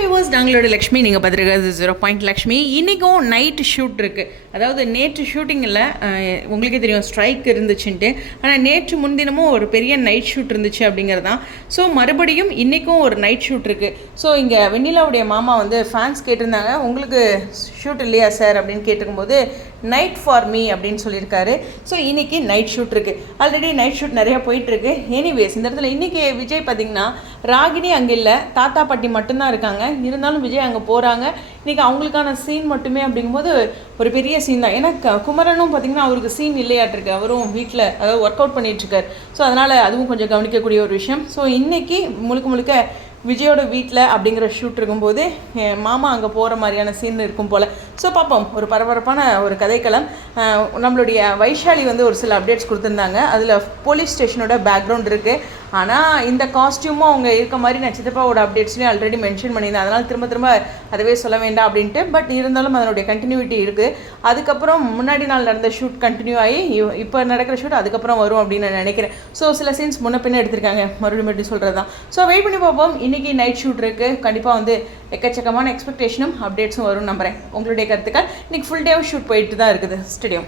Viewers நாங்களோட Lakshmi நீங்கள் பார்த்துருக்கிறது zero point Lakshmi. இன்றைக்கும் night shoot இருக்குது அதாவது நேற்று ஷூட்டிங்கில் உங்களுக்கே தெரியும் ஸ்ட்ரைக் இருந்துச்சுன்ட்டு. ஆனால் நேற்று முன்தினமும் ஒரு பெரிய நைட் ஷூட் இருந்துச்சு அப்படிங்கிறது தான் ஸோ மறுபடியும் இன்றைக்கும் ஒரு நைட் ஷூட் இருக்குது ஸோ இங்கே வெண்ணிலாவுடைய மாமா வந்து ஃபேன்ஸ் கேட்டிருந்தாங்க. உங்களுக்கு ஷூட் இல்லையா சார் அப்படின்னு கேட்டிருக்கும்போது நைட் ஃபார் மீ அப்படின்னு சொல்லியிருக்காரு. ஸோ இன்றைக்கி நைட் ஷூட் இருக்குது ஆல்ரெடி நைட் ஷூட் நிறையா போயிட்டுருக்கு. எனிவேஸ் இந்த இடத்துல இன்றைக்கி விஜய் பார்த்திங்கன்னா ராகினி அங்கே இல்லை தாத்தா பாட்டி மட்டும்தான் இருக்காங்க. இருந்தாலும் விஜய் அங்கே போகிறாங்க இன்றைக்கி அவங்களுக்கான சீன் மட்டுமே அப்படிங்கும்போது ஒரு பெரிய சீன் தான். ஏன்னா க- குமரனும் பார்த்திங்கன்னா அவருக்கு சீன் இல்லையாட்டிருக்கு. அவரும் வீட்டில் அதாவது ஒர்க் அவுட் பண்ணிகிட்ருக்கார் ஸோ அதனால் அதுவும் கொஞ்சம் கவனிக்கக்கூடிய ஒரு விஷயம். ஸோ இன்றைக்கி முழுக்க முழுக்க விஜயோட வீட்டில் அப்படிங்கிற ஷூட் இருக்கும்போது என் மாமா அங்கே போகிற மாதிரியான சீன் இருக்கும் போல். ஸோ பார்ப்போம். ஒரு பரபரப்பான ஒரு கதைக்களம். நம்மளுடைய வைஷாலி வந்து ஒரு சில அப்டேட்ஸ் கொடுத்துருந்தாங்க. அதில் போலீஸ் ஸ்டேஷனோட பேக்ரவுண்ட் இருக்குது ஆனால் இந்த காஸ்டியூமும் அவங்க இருக்க மாதிரி நான் சித்தப்பாவோட அப்டேட்ஸ்லேயும் ஆல்ரெடி மென்ஷன் பண்ணியிருந்தேன். அதனால் திரும்ப திரும்ப அதவே சொல்ல வேண்டாம் அப்படின்ட்டு. பட் இருந்தாலும் அதனுடைய கண்டினியூட்டி இருக்குது அதுக்கப்புறம் முன்னாடி நாள் நடந்த ஷூட் கண்டினியூ ஆகி இப்போ நடக்கிற ஷூட் அதுக்கப்புறம் வரும் அப்படின்னு நான் நினைக்கிறேன். ஸோ சில சீன்ஸ் முன்ன பின்ன எடுத்திருக்காங்க. மறுபடியும் மறுபடியும் சொல்கிறது தான் ஸோ வெயிட் பண்ணி பார்ப்போம். இன்றைக்கி நைட் ஷூட் இருக்குது கண்டிப்பாக வந்து எக்கச்சக்கமான எக்ஸ்பெக்டேஷனும் அப்டேட்ஸும் வரும் நம்புகிறேன் உங்களுடைய கருத்துக்கள் இன்றைக்கி ஃபுல் டேவும் ஷூட் போயிட்டு தான் இருக்குது. teriam